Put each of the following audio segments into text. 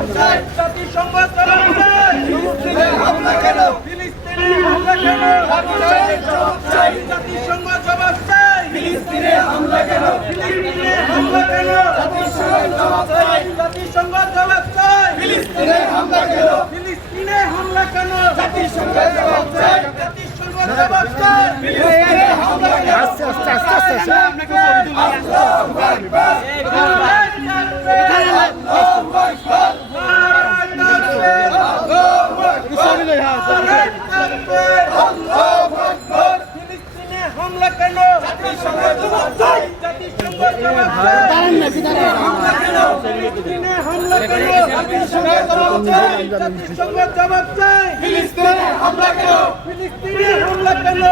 জাতিসংঘ হামলা কেন ফিলিস্তিনের হামলা কেন জাতিসংঘ জবাব চাই ফিলিস্তিনের হামলা কেন ফিলিস্তিনের হামলা কেন জাতিসংঘের জবাব চাই জাতিসংঘ জবাব চাই ফিলিস্তিনের হামলা কেন ফিলিস্তিনে হামলা কেন জাতিসংঘের জবাব চাই জাতিসংঘ জবাব চাই ফিলিস্তিনের হামলা কেন আস্তে আস্তে আস্তে আস্তে আল্লাহু আকবার আল্লাহু আকবার আল্লাহু আকবার আল্লাহু আকবার ফিলিস্তিনে হামলা কেন হামলা কেন ফিলিস্তিনে জবাব চাই ফিলিস্তিনের হামলা কেন ফিলিস্তিনে হামলা কেন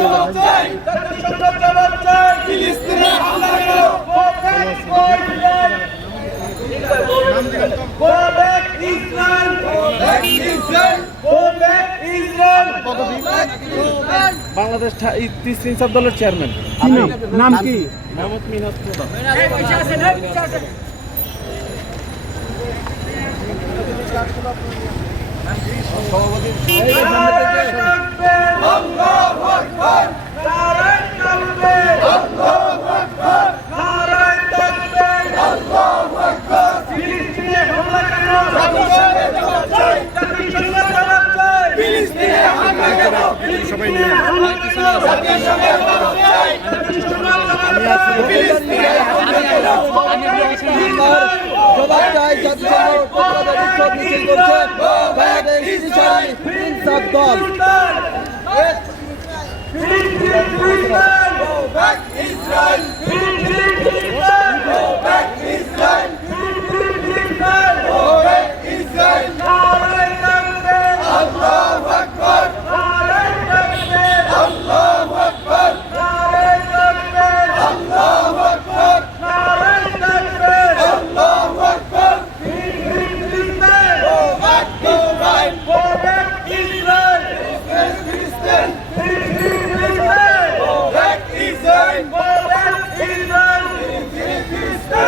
জবাব চাই জবাব চাই ফিলিস্তিনের হামলা কেন Go back, Israel! Go back, Israel! Israel Bangladesh Insaf দলের চেয়ারম্যান। কি নাম? নাম কি? মোহাম্মদ মিনাজ প্রধান আকবার নারায়ণ তাকবীর! আল্লাহু আকবার নারায়ণ তাকবীর! আল্লাহু আকবার ফিলিস্তিনে হামলা কেন? জাতিসংঘের জবাব চাই জাতিসংঘ জবাব চাই! ফিলিস্তিনের হামলা কেন ফিলিস্তিনে হামলা back জাতিসংঘের জবাব চাই জাতিসংঘ জবাব চাই! ফিলিস্তিনের হামলা কেন জবাব চাই জাতিসংঘ প্রতিবাদে বিক্ষোভ মিছিল করছেন বাংলাদেশ ইসরায়েল ইনসাফ দল ফিলিস্তিন ফিলিস্তিন! ব্যাক ইসরায়েল ফিলিস্তিন ফিলিস্তিন! ব্যাক ইসরায়েল ফিলিস্তিন ব্যাক ইসরায়েল নারায়ণ তাকবীর! আল্লাহু আকবার নারায়ণ তাকবীর! আল্লাহু আকবার নারায়ণ তাকবীর! আল্লাহু আকবার নারায়ণ তাকবীর! আল্লাহু আকবার ফিলিস্তিন! Back Israel Go back, Israel! ফিলিস্তিন ফিলিস্তিন! Back Israel Go back, Israel!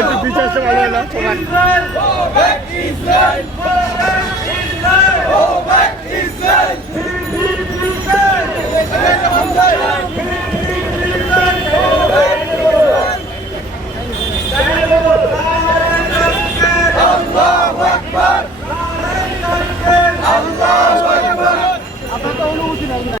একটু পিছিয়ে আসতে ভালো হলো